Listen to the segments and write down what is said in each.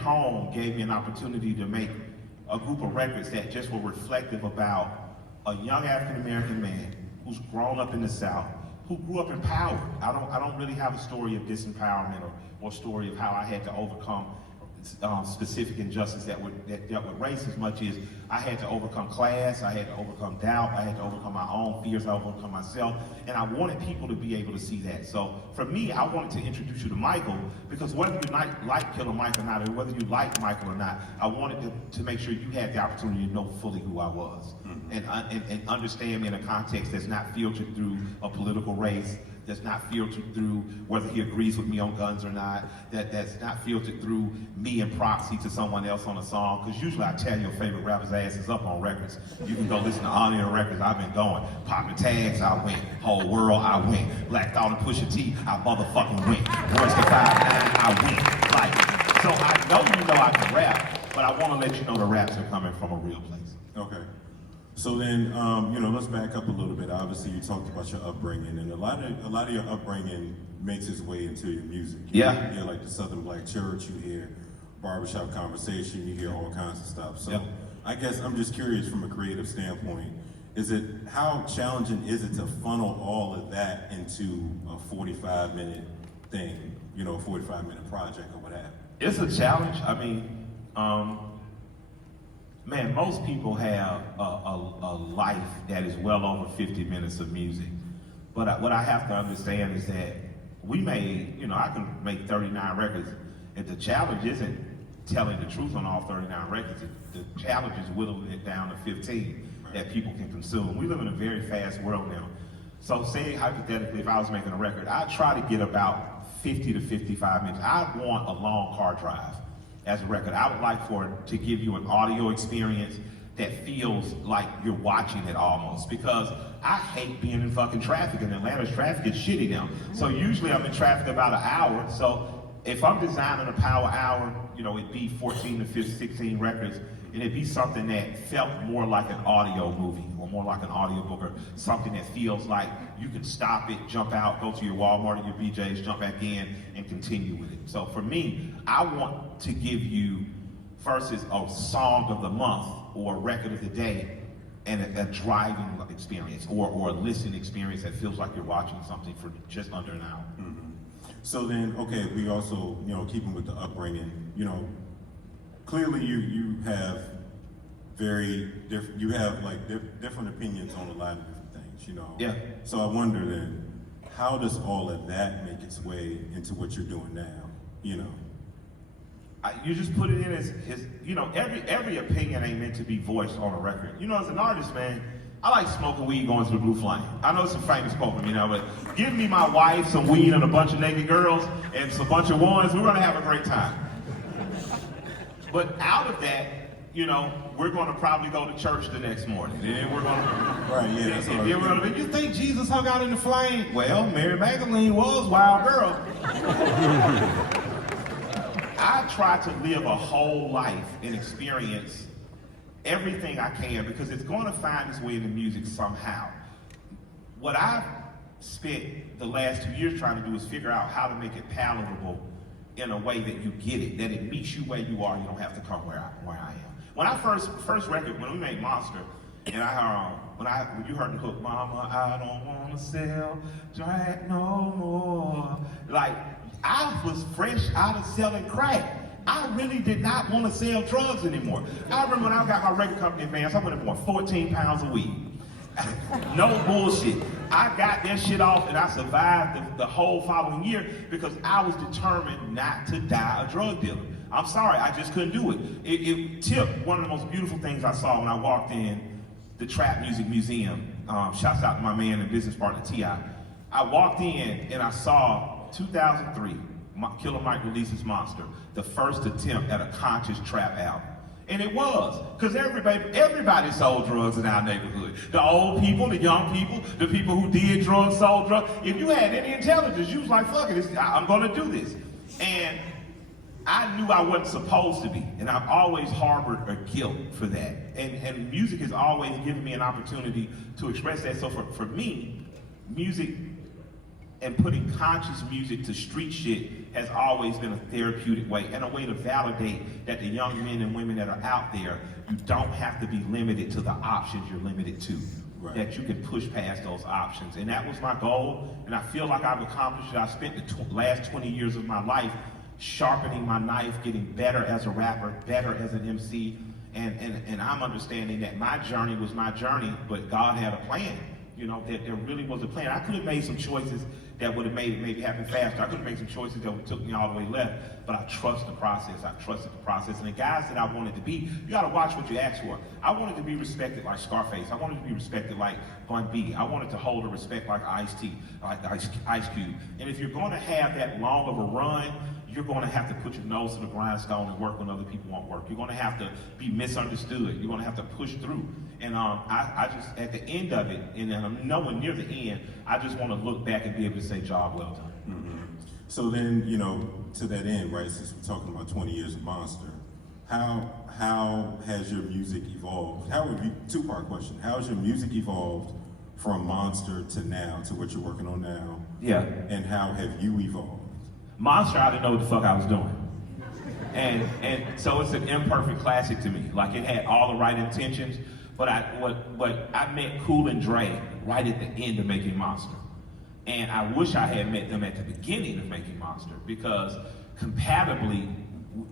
home gave me an opportunity to make a group of records that just were reflective about a young African-American man who's grown up in the South, who grew up empowered. I don't really have a story of disempowerment or story of how I had to overcome specific injustice that dealt with race as much as I had to overcome class, I had to overcome doubt, I had to overcome my own fears, I overcome myself, and I wanted people to be able to see that. So for me, I wanted to introduce you to Michael, because whether you like Killer Mike or not, or whether you like Michael or not, I wanted to make sure you had the opportunity to know fully who I was, and understand me in a context that's not filtered through a political race, that's not filtered through whether he agrees with me on guns or not, that's not filtered through me in proxy to someone else on a song, because usually I tear your favorite rapper's asses up on records. You can go listen to on-air records, I've been going. Poppin' Tags, I went. Whole World, I went. Black Thought and Pusha T, I motherfucking went. Royce the 5'9", I went. Like, so I know I can rap, but I want to let you know the raps are coming from a real place. Okay. So then, let's back up a little bit. Obviously, you talked about your upbringing, and a lot of your upbringing makes its way into your music. Yeah. You hear like the Southern Black Church, you hear barbershop conversation, you hear all kinds of stuff. So yep. I guess I'm just curious from a creative standpoint, how challenging is it to funnel all of that into a 45-minute thing, a 45-minute project or what have you? It's a challenge. I mean, man, most people have a life that is well over 50 minutes of music. But what I have to understand is that we made, I can make 39 records, and the challenge isn't telling the truth on all 39 records. The challenge is whittling it down to 15 that people can consume. We live in a very fast world now. So say hypothetically, if I was making a record, I'd try to get about 50 to 55 minutes. I'd want a long car drive as a record. I would like for it to give you an audio experience that feels like you're watching it almost, because I hate being in fucking traffic, and Atlanta's traffic is shitty now. So usually I'm in traffic about an hour. So if I'm designing a power hour, it'd be 14 to 15, 16 records, and it'd be something that felt more like an audio movie or more like an audio book, or something that feels like you can stop it, jump out, go to your Walmart or your BJ's, jump back in, and continue with it. So for me, I want to give you first is a song of the month or a record of the day, and a driving experience or a listening experience that feels like you're watching something for just under an hour. Mm-hmm. So then, okay, we also, keeping with the upbringing, clearly you have different opinions on a lot of different things, Yeah. So I wonder then, how does all of that make its way into what you're doing now, You just put it in as every opinion ain't meant to be voiced on a record. As an artist, man, I like smoking weed going to the Blue Flame. I know it's a famous quote from but give me my wife, some weed, and a bunch of naked girls, and a bunch of ones, we're gonna have a great time. But out of that, we're gonna probably go to church the next morning. And then we're gonna, right, yeah, that's what we're gonna, you think Jesus hung out in the flame? Well, Mary Magdalene was wild girl. I try to live a whole life and experience everything I can, because it's going to find its way into music somehow. What I've spent the last 2 years trying to do is figure out how to make it palatable in a way that you get it, that it meets you where you are. You don't have to come where I am. When I first record, when we made Monster, and when you heard the hook, "Mama, I don't want to sell drag no more," like, I was fresh out of selling crack. I really did not want to sell drugs anymore. I remember when I got my record company advance, I went and bought 14 pounds of weed. No bullshit. I got that shit off, and I survived the whole following year because I was determined not to die a drug dealer. I'm sorry, I just couldn't do it. Tip, one of the most beautiful things I saw when I walked in the Trap Music Museum, shouts out to my man and business partner, T.I. I walked in and I saw 2003, Killer Mike releases Monster, the first attempt at a conscious trap album. And it was, because everybody sold drugs in our neighborhood. The old people, the young people, the people who did drugs, sold drugs. If you had any intelligence, you was like, fuck it, I'm gonna do this. And I knew I wasn't supposed to be, and I've always harbored a guilt for that. And music has always given me an opportunity to express that. So for me, music and putting conscious music to street shit has always been a therapeutic way and a way to validate that the young men and women that are out there, you don't have to be limited to the options you're limited to. Right. That you can push past those options. And that was my goal, and I feel like I've accomplished it. I spent the last 20 years of my life sharpening my knife, getting better as a rapper, better as an MC, and I'm understanding that my journey was my journey, but God had a plan. You know, that there really was a plan. I could have made some choices that would have made it maybe happen faster. I could have made some choices that would have took me all the way left, but I trust the process. I trusted the process. And the guys that I wanted to be, you gotta watch what you ask for. I wanted to be respected like Scarface. I wanted to be respected like Bun B. I wanted to hold a respect like Ice-T, like Ice Cube. And if you're gonna have that long of a run, you're going to have to put your nose to the grindstone and work when other people won't work. You're going to have to be misunderstood. You're going to have to push through. And I just, at the end of it, and I'm nowhere near the end, I just want to look back and be able to say, job well done. Mm-hmm. So then, you know, to that end, right, since we're talking about 20 years of Monster, how has your music evolved? Two-part question. How has your music evolved from Monster to now, to what you're working on now? Yeah. And how have you evolved? Monster, I didn't know what the fuck I was doing. And so it's an imperfect classic to me. Like, it had all the right intentions, but I met Cool and Dre right at the end of making Monster. And I wish I had met them at the beginning of making Monster, because compatibly,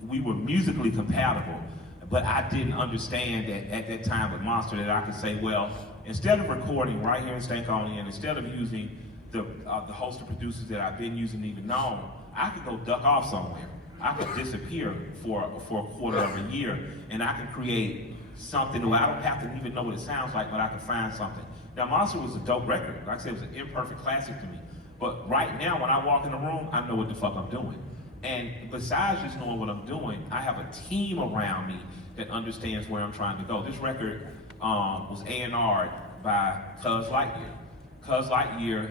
we were musically compatible, but I didn't understand that at that time with Monster that I could say, well, instead of recording right here in Stankonia, and instead of using the host of producers that I've been using even known, I could go duck off somewhere. I could disappear for a quarter of a year, and I can create something where I don't have to even know what it sounds like, but I can find something. Now, Monster was a dope record. Like I said, it was an imperfect classic to me. But right now, when I walk in the room, I know what the fuck I'm doing. And besides just knowing what I'm doing, I have a team around me that understands where I'm trying to go. This record was A&R'd by Cuz Lightyear. Cuz Lightyear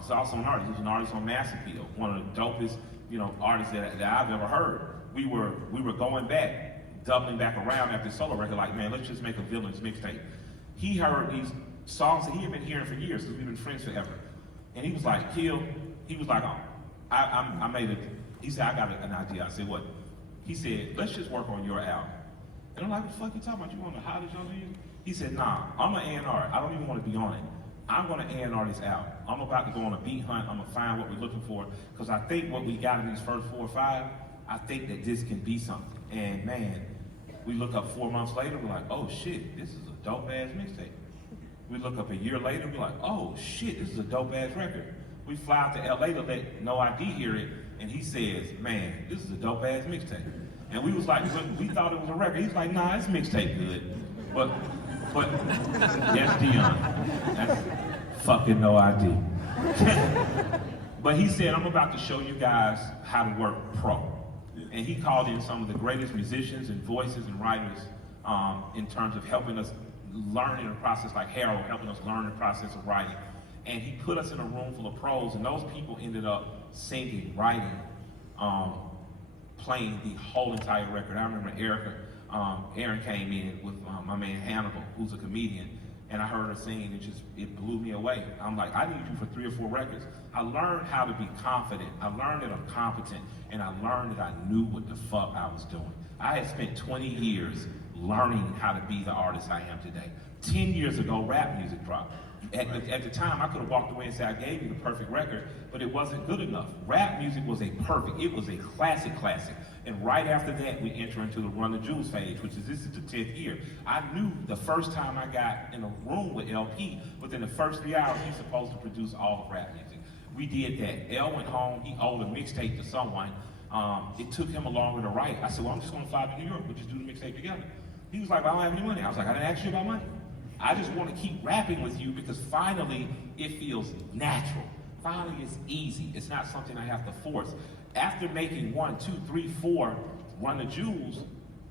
is also an artist. He's an artist on Mass Appeal, one of the dopest, artists that I've ever heard. We were going back, doubling back around after solo record, like, man, let's just make a Villains mixtape. He heard these songs that he had been hearing for years, because we've been friends forever. And he was like, Kill, he was like, he said, I got an idea. I said, what? He said, let's just work on your album. And I'm like, what the fuck you talking about? You want the hottest young man? He said, nah, I'm an A&R. I don't even want to be on it. I'm going to A&R this album. I'm about to go on a beat hunt. I'm going to find what we're looking for. Because I think what we got in these first 4 or 5, I think that this can be something. And man, we look up 4 months later, we're like, oh shit, this is a dope ass mixtape. We look up a year later, we're like, oh shit, this is a dope ass record. We fly out to LA to let No ID hear it, and he says, man, this is a dope ass mixtape. And we was like, we thought it was a record. He's like, nah, it's mixtape good. But that's Dion. That's fucking No ID. But he said, I'm about to show you guys how to work pro. And he called in some of the greatest musicians and voices and writers in terms of helping us learn in the process, like Harold, helping us learn the process of writing. And he put us in a room full of pros, and those people ended up singing, writing, playing the whole entire record. I remember Aaron came in with my man Hannibal, who's a comedian, and I heard her sing, and it blew me away. I'm like, I need you for 3 or 4 records. I learned how to be confident. I learned that I'm competent, and I learned that I knew what the fuck I was doing. I had spent 20 years learning how to be the artist I am today. 10 years ago, rap music dropped. At the time, I could have walked away and said, I gave you the perfect record, but it wasn't good enough. Rap music was it was a classic. And right after that, we enter into the Run the Jewels phase, this is the 10th year. I knew the first time I got in a room with LP, within the first 3 hours, he's supposed to produce all of rap music. We did that. L went home, he owed a mixtape to someone. It took him a longer to write. I said, well, I'm just gonna fly to New York, we'll just do the mixtape together. He was like, I don't have any money. I was like, I didn't ask you about money. I just want to keep rapping with you because finally it feels natural. Finally it's easy. It's not something I have to force. After making 1, 2, 3, 4 Run the Jewels,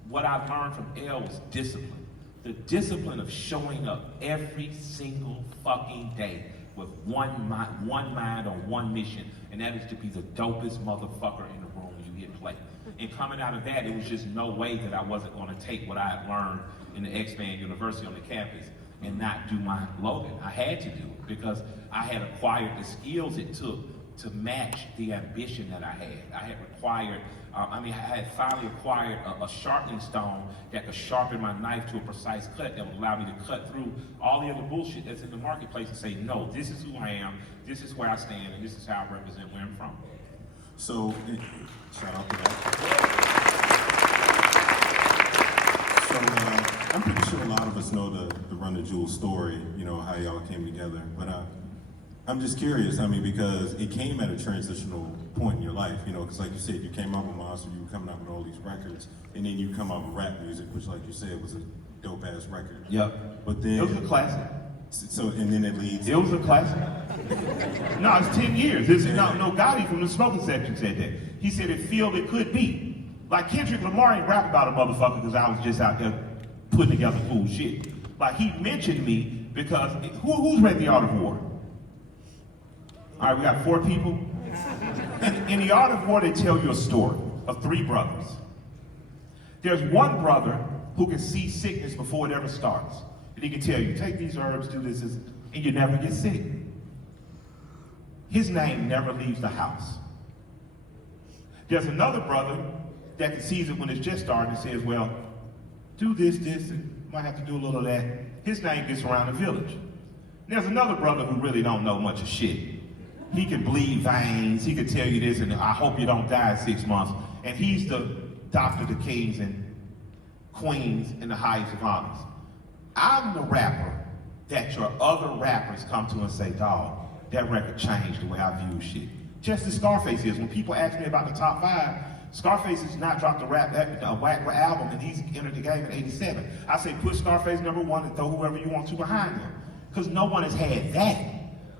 what I've learned from L was discipline. The discipline of showing up every single fucking day with one mind on one mission, and that is to be the dopest motherfucker in the room when you hit play. And coming out of that, it was just no way that I wasn't going to take what I had learned in the X-Man University on the campus and not do my Logan. I had to do it because I had acquired the skills it took to match the ambition that I had. I had required, I had finally acquired a sharpening stone that could sharpen my knife to a precise cut that would allow me to cut through all the other bullshit that's in the marketplace and say, no, this is who I am, this is where I stand, and this is how I represent where I'm from. So, shout out to that. So, I'm pretty sure a lot of us know the Run the Jewels story, you know, how y'all came together. But I'm just curious, I mean, because it came at a transitional point in your life, you know, because like you said, you came out with Monster, you were coming out with all these records, and then you come out with rap music, which like you said, was a dope-ass record. Yep. But then... It was a classic. So, and then it leads... It was a classic. No, it's 10 years. No, Gotti from the smoking section said that. He said it could be. Like Kendrick Lamar ain't rap about a motherfucker because I was just out there putting together cool shit. Like he mentioned me because, who's read The Art of War? All right, we got 4 people. In The Art of War, they tell you a story of 3 brothers. There's one brother who can see sickness before it ever starts. And he can tell you, take these herbs, do this, and you never get sick. His name never leaves the house. There's another brother that can seize it when it's just starting and says, well, do this, and might have to do a little of that. His name gets around the village. There's another brother who really don't know much of shit. He can bleed veins, he can tell you this, and I hope you don't die in 6 months. And he's the doctor to kings and queens and the highest of honors. I'm the rapper that your other rappers come to and say, dawg, that record changed the way I view shit. Just as Scarface is. When people ask me about the top 5, Scarface has not dropped a whack album, and he's entered the game in '87. I say put Scarface #1 and throw whoever you want to behind him, because no one has had that.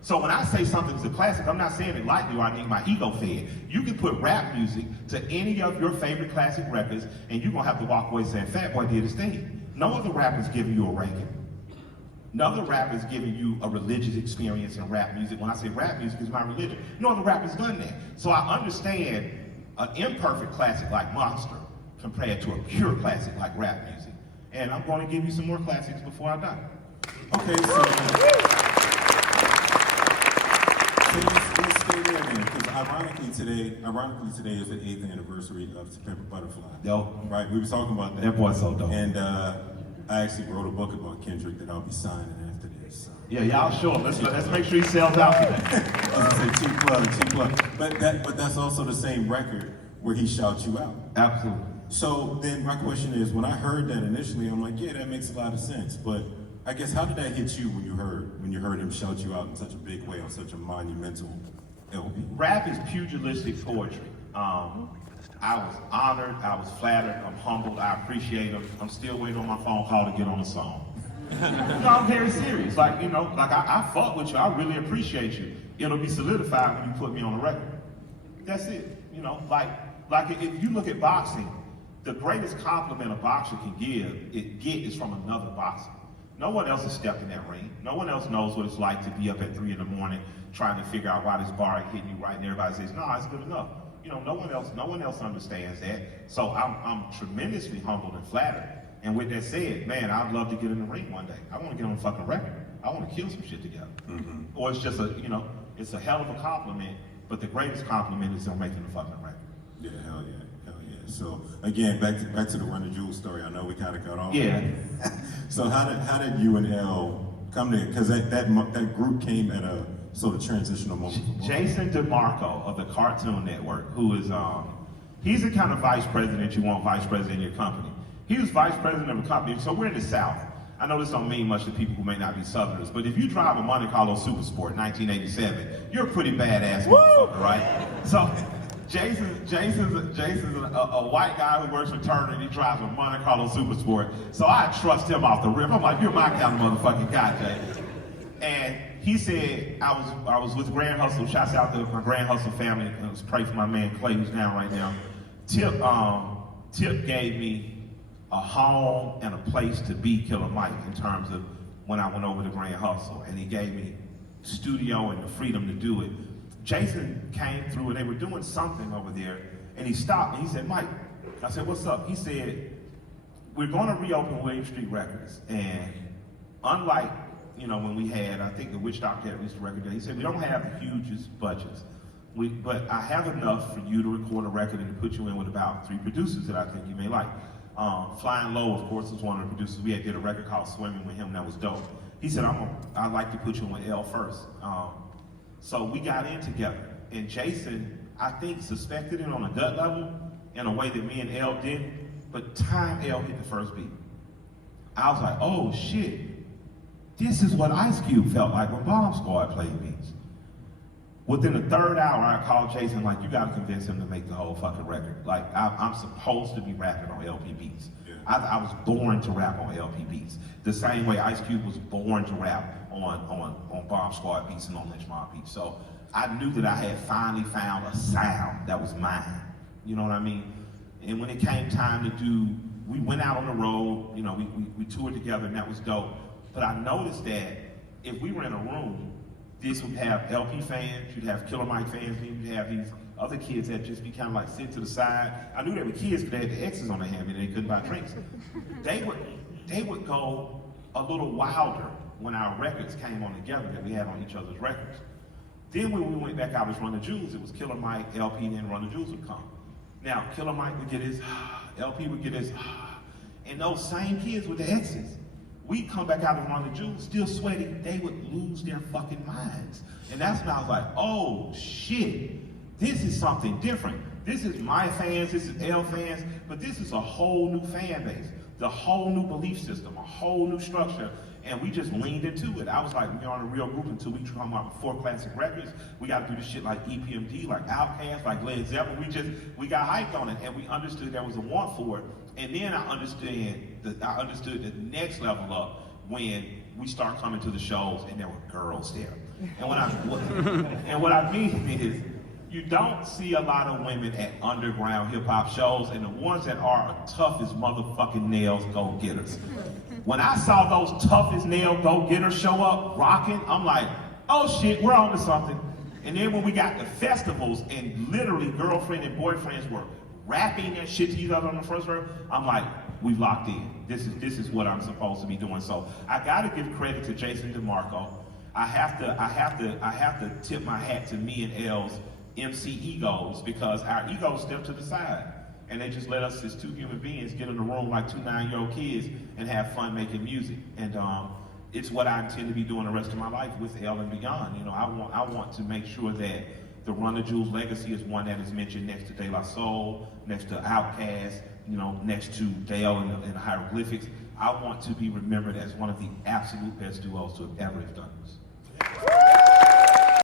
So when I say something's a classic, I'm not saying it lightly or I need my ego fed. You can put rap music to any of your favorite classic records, and you're gonna have to walk away saying, Fat Boy did his thing. No other rapper's giving you a ranking. No other rapper's giving you a religious experience in rap music. When I say rap music, it's my religion. No other rapper's done that. So I understand an imperfect classic like Monster compared to a pure classic like rap music. And I'm going to give you some more classics before I die. Okay, so let's stay there then, because ironically today is the 8th anniversary of To Pimp a Butterfly. Dope. Right, we were talking about that. That boy's so dope. And I actually wrote a book about Kendrick that I'll be signing after this. Yeah, y'all sure. Let's make sure he sells out today. I was gonna say cheap plug. But that's also the same record where he shouts you out. Absolutely. So then my question is, when I heard that initially, I'm like, yeah, that makes a lot of sense. But I guess how did that hit you when you heard him shout you out in such a big way on such a monumental LP? Rap is pugilistic poetry. I was honored, I was flattered, I'm humbled, I appreciate him. I'm still waiting on my phone call to get on the song. No, I'm very serious. Like, you know, like I fuck with you, I really appreciate you. It'll be solidified when you put me on the record. That's it. You know, like if you look at boxing, the greatest compliment a boxer can get is from another boxer. No one else has stepped in that ring. No one else knows what it's like to be up at 3 in the morning trying to figure out why this bar ain't hitting you right, and everybody says, no, it's good enough. You know, no one else understands that. So I'm tremendously humbled and flattered. And with that said, man, I'd love to get in the ring one day. I want to get on a fucking record. I want to kill some shit together. Mm-hmm. Or it's just it's a hell of a compliment, but the greatest compliment is on making the fucking record. Yeah, hell yeah. So again, back to the Run the Jewels story. I know we kind of got off. Yeah. So how did you and L come together? Because that group came at a sort of transitional moment. Jason DeMarco of the Cartoon Network, who is he's the kind of vice president you want vice president in your company. He was vice president of a company, so we're in the South. I know this don't mean much to people who may not be Southerners, but if you drive a Monte Carlo Super Sport 1987, you're a pretty badass motherfucker, right? So Jason's a white guy who works for Turner and he drives a Monte Carlo Super Sport. So I trust him off the rip. I'm like, you're my kind of motherfucking guy, Jay. And he said, I was with Grand Hustle. Shouts out to my Grand Hustle family. Let's pray for my man Clay, who's down right now. Tip gave me a home and a place to be Killer Mike in terms of when I went over to Grand Hustle, and he gave me studio and the freedom to do it. Jason came through and they were doing something over there, and he stopped and he said, Mike, I said, what's up? He said, we're going to reopen William Street Records, and unlike when we had, I think the Witch Doctor had released a record there, he said, we don't have the hugest budgets. But I have enough for you to record a record and to put you in with about 3 producers that I think you may like. Flying Low, of course, was one of the producers. We had did a record called Swimming with him that was dope. He said, I'd like to put you on L first. So we got in together. And Jason, I think, suspected it on a gut level in a way that me and L didn't. But time L hit the first beat, I was like, oh shit, this is what Ice Cube felt like when Bomb Squad played beats. Within the 3rd hour, I called Jason, like, you gotta convince him to make the whole fucking record. Like, I'm supposed to be rapping on LP beats. Yeah. I was born to rap on LP beats. The same way Ice Cube was born to rap on Bomb Squad beats and on Lynch Mob beats. So I knew that I had finally found a sound that was mine. You know what I mean? And when it came time to do, we went out on the road, you know, we toured together and that was dope. But I noticed that if we were in a room, this would have LP fans, you'd have Killer Mike fans, and you'd have these other kids that just be kind of like sit to the side. I knew they were kids because they had the X's on their hand and they couldn't buy drinks. They would go a little wilder when our records came on together that we had on each other's records. Then when we went back out as Run the Jewels, it was Killer Mike, LP, and then Run the Jewels would come. Now, Killer Mike would get his, LP would get his, and those same kids with the X's, we'd come back out and Run the Jewels, still sweating, they would lose their fucking minds. And that's when I was like, oh shit, this is something different. This is my fans, this is L fans, but this is a whole new fan base, the whole new belief system, a whole new structure, and we just leaned into it. I was like, we aren't a real group until we come out with 4 classic records. We got to do this shit like EPMD, like Outkast, like Led Zeppelin. We got hyped on it, and we understood there was a want for it. And then I understood the next level up when we start coming to the shows and there were girls there. And what I mean is, you don't see a lot of women at underground hip hop shows, and the ones that are tough as motherfucking nails go-getters. When I saw those tough as nail go-getters show up rocking, I'm like, oh shit, we're on to something. And then when we got to festivals and literally girlfriend and boyfriends were rapping that shit to each other on the first verse, I'm like, we've locked in. This is what I'm supposed to be doing. So I gotta give credit to Jason DeMarco. I have to tip my hat to me and L's MC egos, because our egos step to the side and they just let us as 2 human beings get in the room like 2 9-year-old kids and have fun making music. And it's what I intend to be doing the rest of my life with L and beyond. You know, I want to make sure that the Run the Jewels legacy is one that is mentioned next to De La Soul, next to Outkast, you know, next to Dale and the Hieroglyphics. I want to be remembered as one of the absolute best duos to have ever done this.